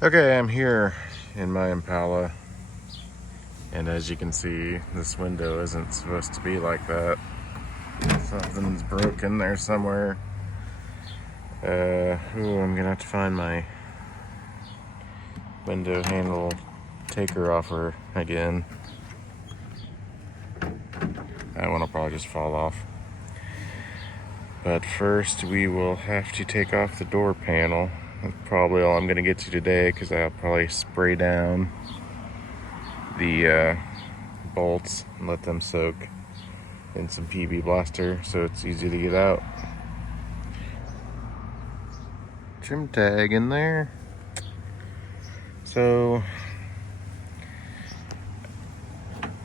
Okay, I'm here in my Impala, and as you can see, this window isn't supposed to be like that. Something's broken there somewhere. I'm gonna have to find my window handle taker offer again. That one will probably just fall off. But first, we will have to take off the door panel. That's probably all I'm going to get to today, because I'll probably spray down the bolts and let them soak in some PB Blaster so it's easy to get out. Trim tag in there. So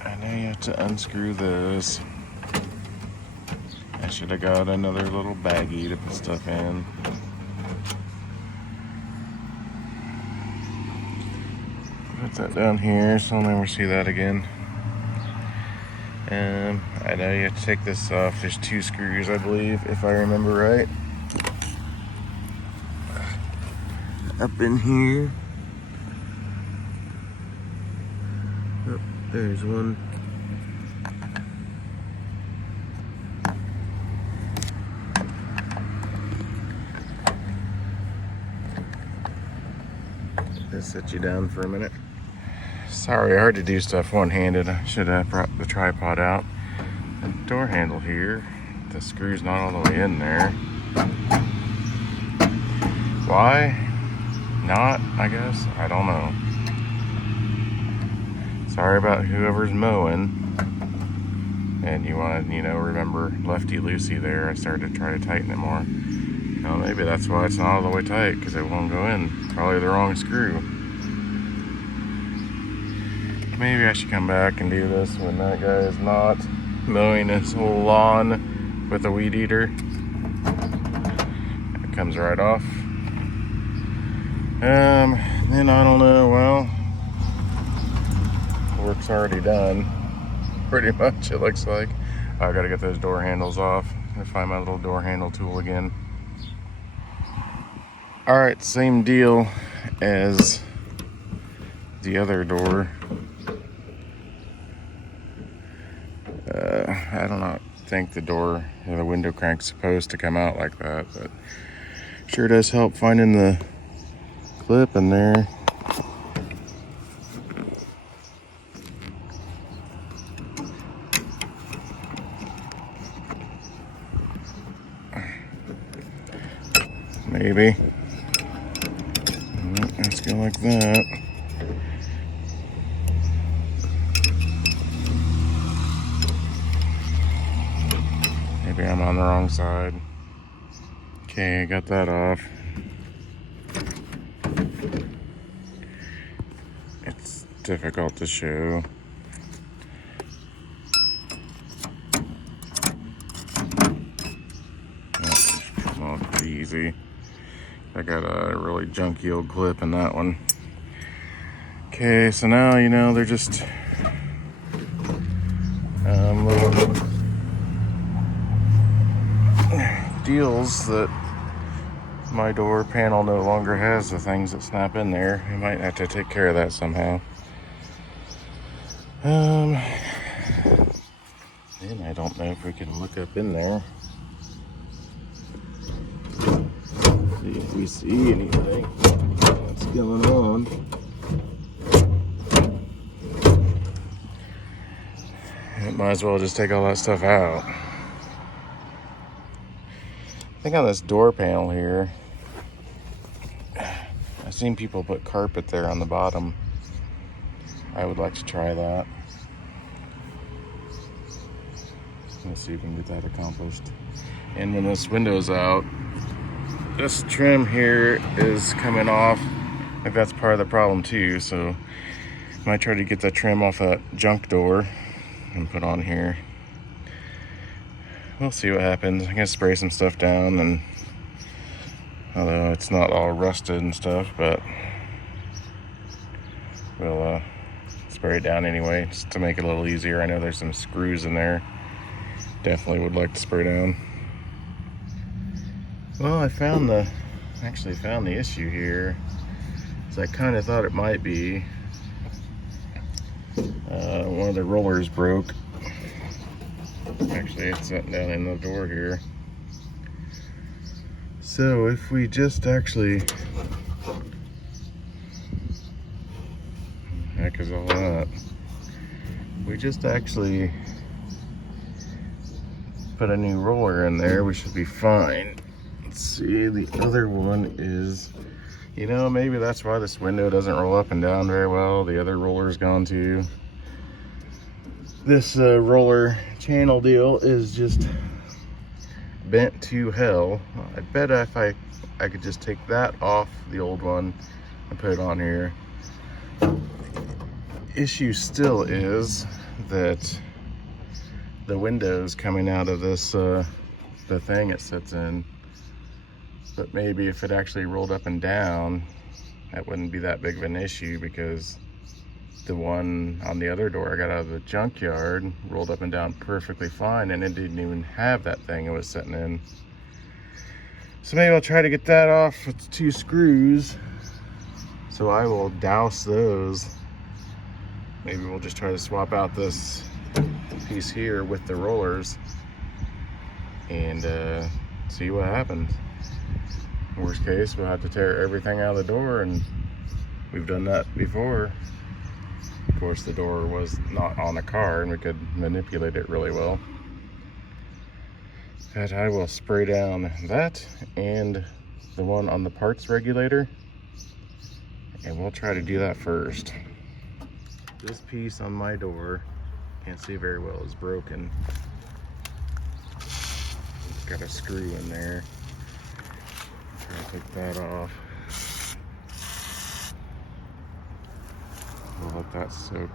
I know you have to unscrew those. I should have got another little baggie to put stuff in. Put that down here so I'll never see that again. I know you have to take this off. There's 2 screws, I believe, if I remember right. Up in here. Oh, there's one. Just set you down for a minute. Sorry, hard to do stuff one-handed. I should have brought the tripod out. The door handle here, the screw's not all the way in there. Why not, I guess? I don't know. Sorry about whoever's mowing. And you want to, remember lefty-loosey there. I started to try to tighten it more. Well, maybe that's why it's not all the way tight, because it won't go in. Probably the wrong screw. Maybe I should come back and do this when that guy is not mowing his whole lawn with a weed eater. It comes right off. Then I don't know, well, work's already done. Pretty much, it looks like. I gotta get those door handles off. I'm gonna find my little door handle tool again. Alright, same deal as the other door. I don't think the door or the window crank's supposed to come out like that, but sure does help finding the clip in there. Maybe. Let's go like that. Maybe I'm on the wrong side. Okay, I got that off. It's difficult to show. That should come off pretty easy. I got a really junky old clip in that one. Okay, so now, they're just little deals that my door panel no longer has the things that snap in there. I might have to take care of that somehow. And I don't know if we can look up in there. See if we see anything. What's going on? Might as well just take all that stuff out. I think on this door panel here, I've seen people put carpet there on the bottom. I would like to try that. Let's see if we can get that accomplished. And when this window's out, this trim here is coming off. I think that's part of the problem too. So I might try to get that trim off that junk door and put on here. We'll see what happens. I'm gonna spray some stuff down, and although it's not all rusted and stuff, but we'll spray it down anyway, just to make it a little easier. I know there's some screws in there. Definitely would like to spray down. Well, I actually found the issue here. So I kind of thought it might be one of the rollers broke. Actually, it's sitting down in the door here. So if we just actually, heck is all that? We just actually put a new roller in there, we should be fine. Let's see, the other one is, you know, maybe that's why this window doesn't roll up and down very well. The other roller's gone too. This roller channel deal is just bent to hell. I bet if I could just take that off the old one and put it on here. Issue still is that the windows coming out of this the thing it sits in, but maybe if it actually rolled up and down, that wouldn't be that big of an issue, because the one on the other door I got out of the junkyard rolled up and down perfectly fine, and it didn't even have that thing it was sitting in. So maybe I'll try to get that off with 2 screws. So I will douse those. Maybe we'll just try to swap out this piece here with the rollers and see what happens. Worst case, we'll have to tear everything out of the door, and we've done that before. Of course, the door was not on the car and we could manipulate it really well. But I will spray down that and the one on the parts regulator, and we'll try to do that first. This piece on my door, can't see very well, is broken. Got a screw in there. Try to take that off. We'll let that soak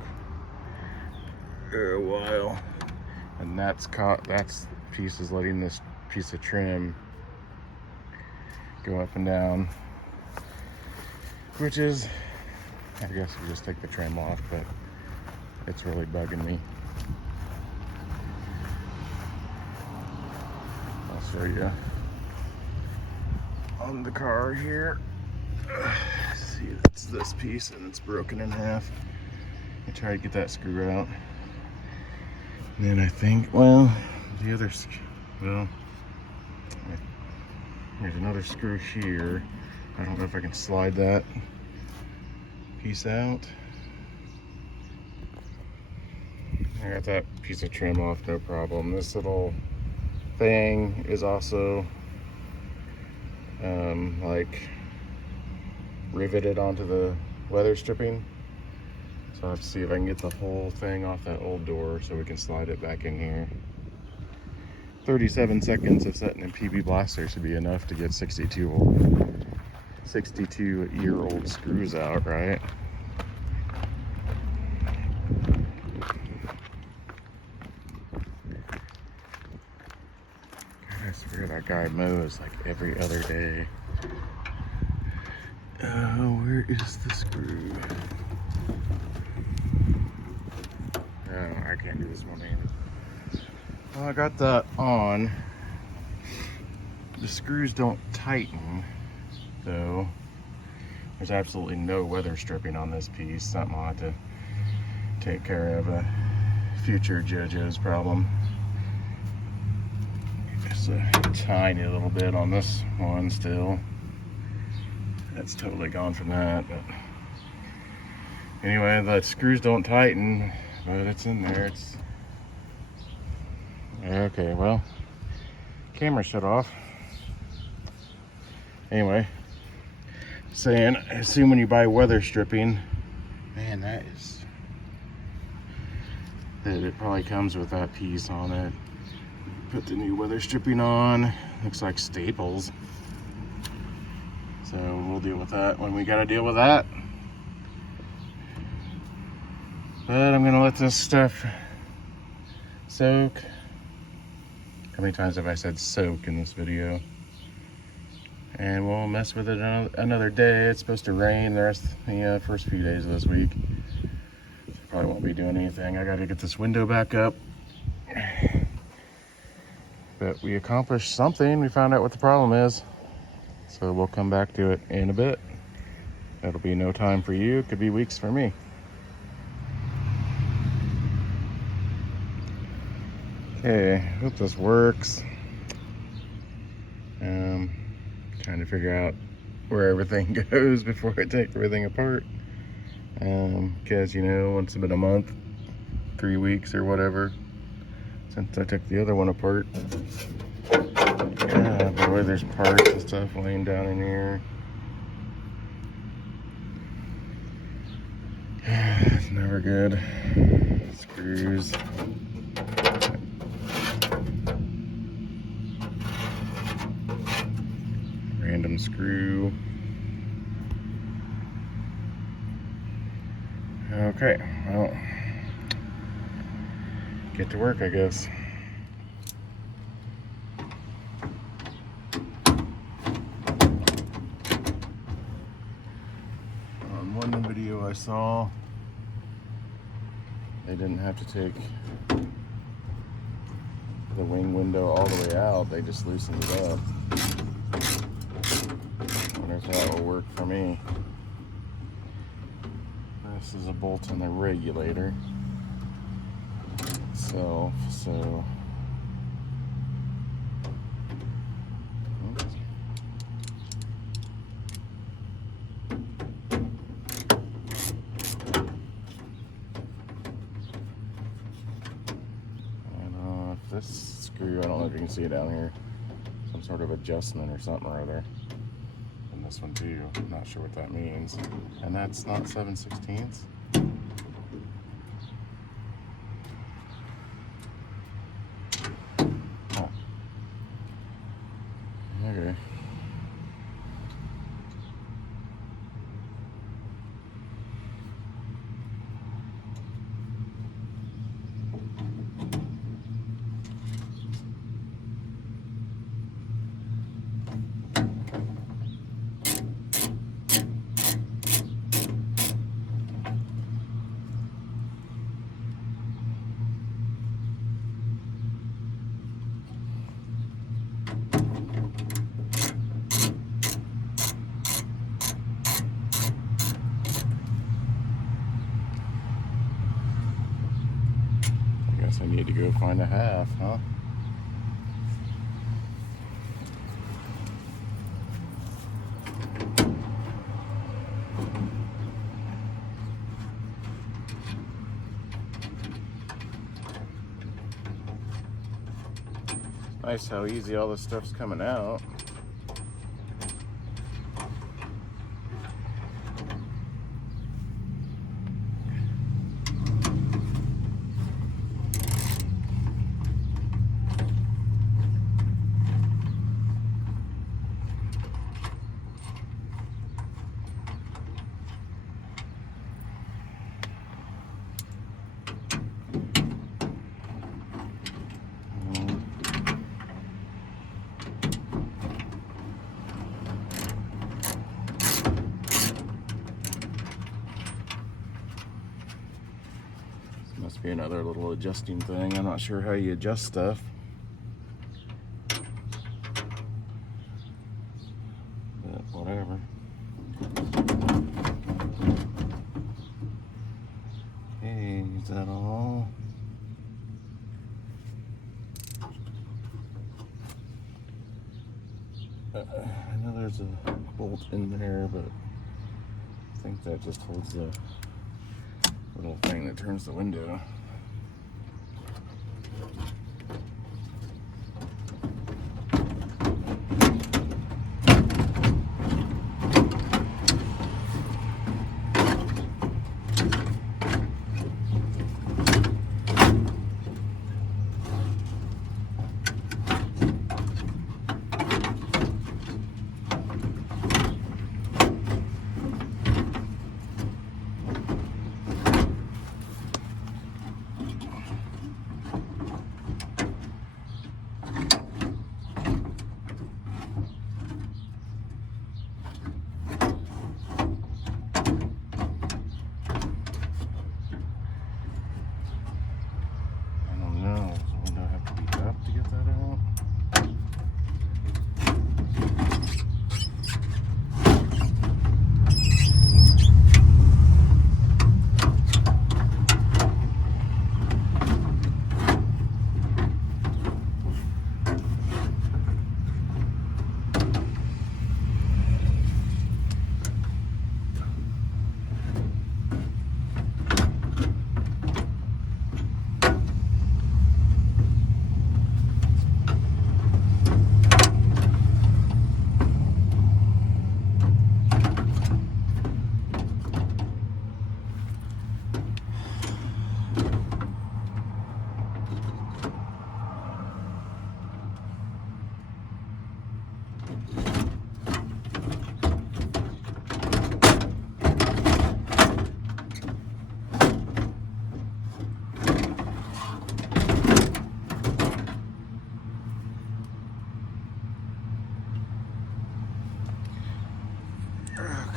for a while. And that's piece is letting this piece of trim go up and down, which is, I guess we just take the trim off, but it's really bugging me. I'll show you on the car here. See, it's this piece and it's broken in half. I try to get that screw out. And then I think, well, the other, well, there's another screw here. I don't know if I can slide that piece out. I got that piece of trim off, no problem. This little thing is also like riveted onto the weather stripping. So I'll have to see if I can get the whole thing off that old door so we can slide it back in here. 37 seconds of setting in PB Blaster should be enough to get 62-year-old screws out, right? I swear that guy mows like every other day. Where is the screw? Oh, I can't do this one either. Well, I got that on. The screws don't tighten, though. There's absolutely no weather stripping on this piece. Something I'll have to take care of, a future JoJo's problem. Just a tiny little bit on this one still. That's totally gone from that. But anyway, the screws don't tighten, but it's in there. It's okay. Well, camera shut off. Anyway, saying, I assume when you buy weather stripping, man, that it probably comes with that piece on it. Put the new weather stripping on. Looks like staples. So we'll deal with that when we gotta deal with that. But I'm gonna let this stuff soak. How many times have I said soak in this video? And we'll mess with it another day. It's supposed to rain the first few days of this week. Probably won't be doing anything. I gotta get this window back up. But we accomplished something. We found out what the problem is. So we'll come back to it in a bit. It'll be no time for you. It could be weeks for me. Okay, hope this works. Trying to figure out where everything goes before I take everything apart. Because, you know, once it's been a month, 3 weeks or whatever since I took the other one apart. Yeah, boy, there's parts and stuff laying down in here. It's never good. Screws. Random screw. Okay, well, get to work, I guess. On one video I saw, they didn't have to take the wing window all the way out, they just loosened it up. I wonder if that will work for me. This is a bolt in the regulator itself, so this screw, I don't know if you can see it down here, some sort of adjustment or something or other. And this one too, I'm not sure what that means. And that's not 7/16. Oh. Okay. I need to go find a half, huh? Nice how easy all this stuff's coming out. Must be another little adjusting thing. I'm not sure how you adjust stuff. But whatever. Okay, is that all? I know there's a bolt in there, but I think that just holds the little thing that turns the window.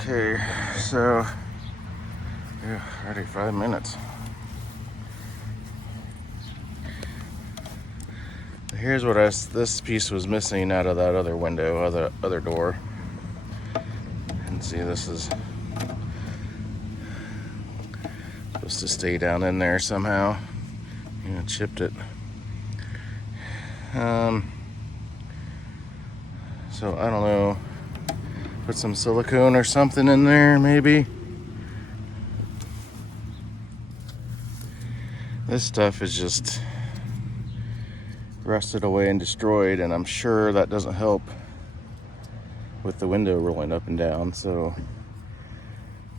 Okay, so yeah, already 5 minutes. Here's what this piece was missing out of that other window, other door. And see, this is supposed to stay down in there somehow. You know, chipped it. So I don't know. Put some silicone or something in there, maybe. This stuff is just rusted away and destroyed, and I'm sure that doesn't help with the window rolling up and down. So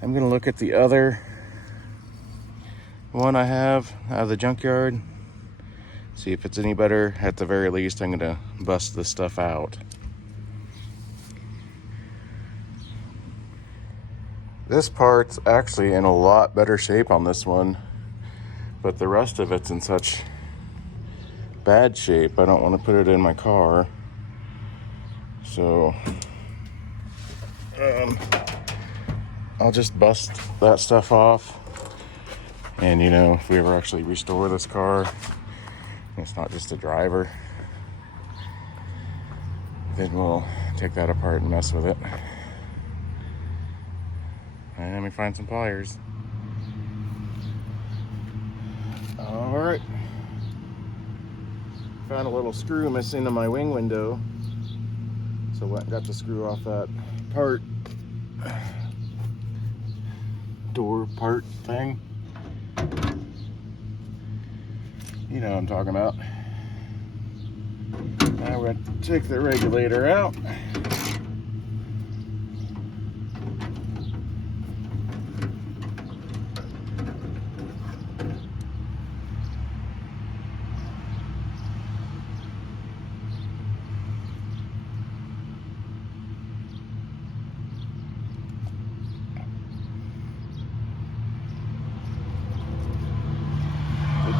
I'm gonna look at the other one I have out of the junkyard, see if it's any better. At the very least, I'm gonna bust this stuff out. This part's actually in a lot better shape on this one, but the rest of it's in such bad shape, I don't want to put it in my car. So I'll just bust that stuff off, and you know, if we ever actually restore this car, it's not just a driver, then we'll take that apart and mess with it. And let me find some pliers. All right. Found a little screw missing in my wing window, so went and got to screw off that door part thing. You know what I'm talking about. Now we're going to take the regulator out.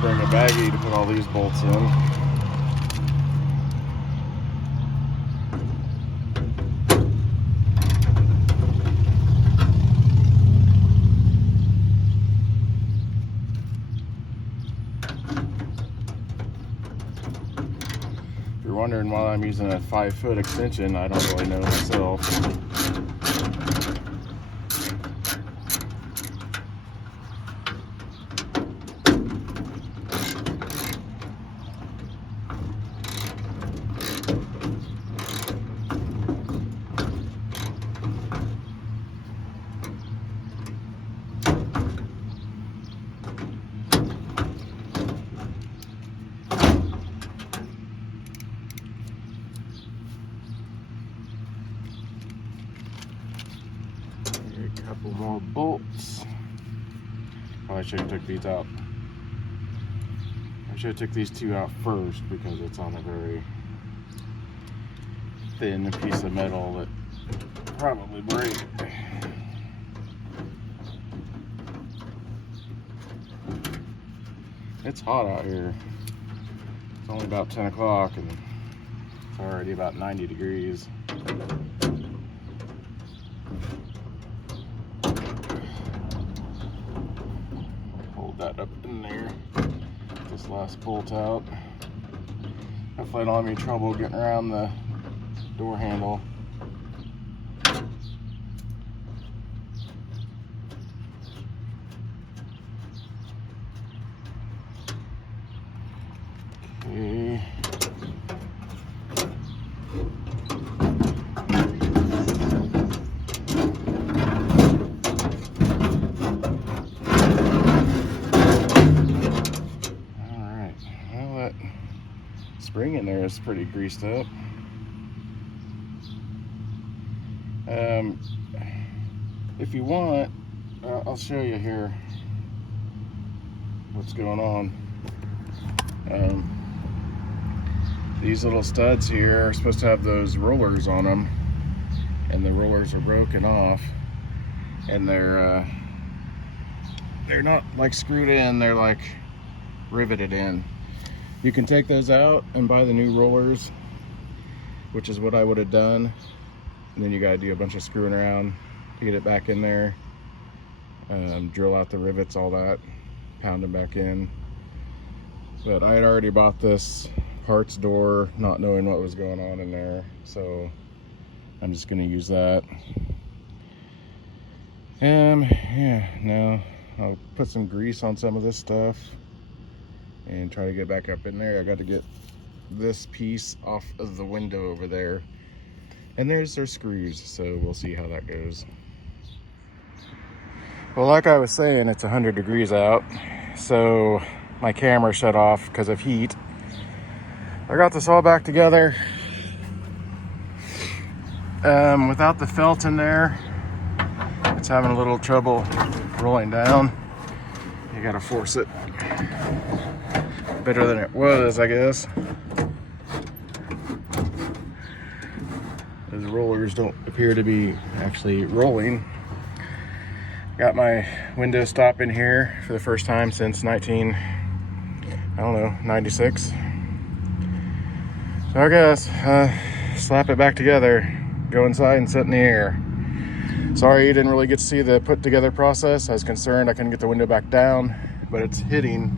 Bring a baggie to put all these bolts in. If you're wondering why I'm using a 5-foot extension, I don't really know myself. A couple more bolts. Probably should have took these out. I should have took these two out first because it's on a very thin piece of metal that probably break. It's hot out here. It's only about 10 o'clock and it's already about 90 degrees. Hold that up in there. Get this last bolt out. Hopefully I don't have any trouble getting around the door handle. Okay. Alright, well, that spring in there is pretty greased up. If you want, I'll show you here what's going on. These little studs here are supposed to have those rollers on them, and the rollers are broken off, and they're not like screwed in, they're like riveted in. You can take those out and buy the new rollers, which is what I would have done, and then you got to do a bunch of screwing around to get it back in there. Drill out the rivets, all that, pound them back in. But I had already bought this parts door, not knowing what was going on in there, so I'm just gonna use that. Yeah, now I'll put some grease on some of this stuff and try to get back up in there. I got to get this piece off of the window over there, and there's their screws, so we'll see how that goes. Well, like I was saying, it's 100 degrees out, so my camera shut off because of heat. I got this all back together without the felt in there. It's having a little trouble rolling down. You gotta force it better than it was, I guess. Those rollers don't appear to be actually rolling. Got my window stop in here for the first time since 96. So I guess slap it back together, go inside and sit in the air. Sorry you didn't really get to see the put together process. I was concerned I couldn't get the window back down, but it's hitting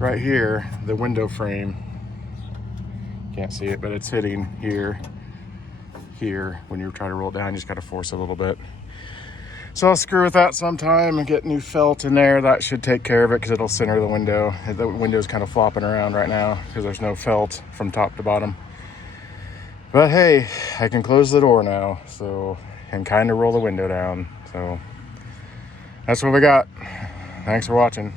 right here, the window frame. Can't see it, but it's hitting here. When you try to roll it down, you just got to force it a little bit. So I'll screw with that sometime and get new felt in there. That should take care of it because it'll center the window. The window's kind of flopping around right now because there's no felt from top to bottom. But hey, I can close the door now, so, and kind of roll the window down. So that's what we got. Thanks for watching.